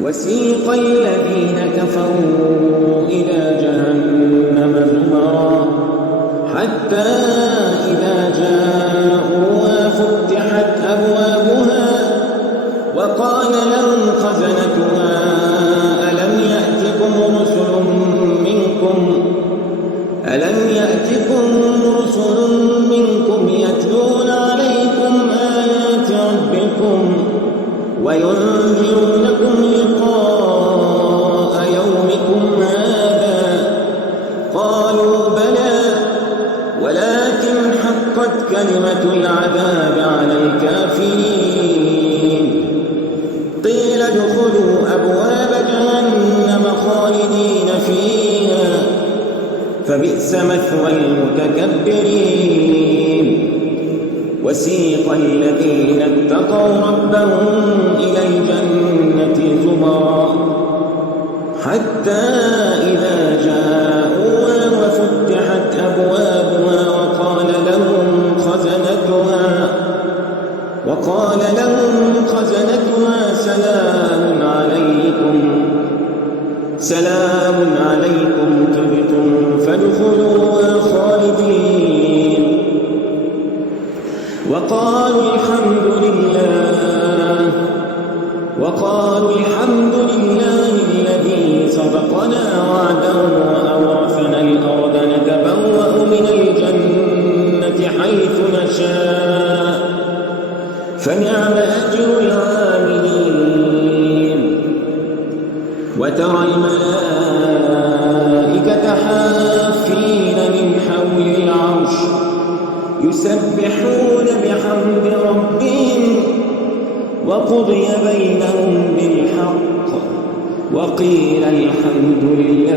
وسيق الذين كفروا إلى جهنم زمرا حتى إذا جاءوها فتحت أبوابها وقال لهم خزنتها ألم يأتكم رسل منكم يتلون عليكم آيات ربكم وينذرونكم لقاء يومكم هذا قالوا بلى ولكن حقت كلمة العذاب على الكافرين قيل ادخلوا أبواب جهنم خالدين فيها فبئس مثوى المتكبرين وسيق الذين اتقوا ربهم إلى الجنة زمرا حتى إذا جاءوها وفتحت أبوابها وقال لهم خزنتها سلام عليكم طبتم فادخلوها خالدين وقالوا الحمد لله الذي صدقنا وعده وأورثنا الأرض نتبوأ من الجنة حيث نشاء فنعم أجر العاملين وترى الملائكة حافين من حول العرش يسبحون بحمد ربهم وقضي بينهم بالحق وقيل الحمد لله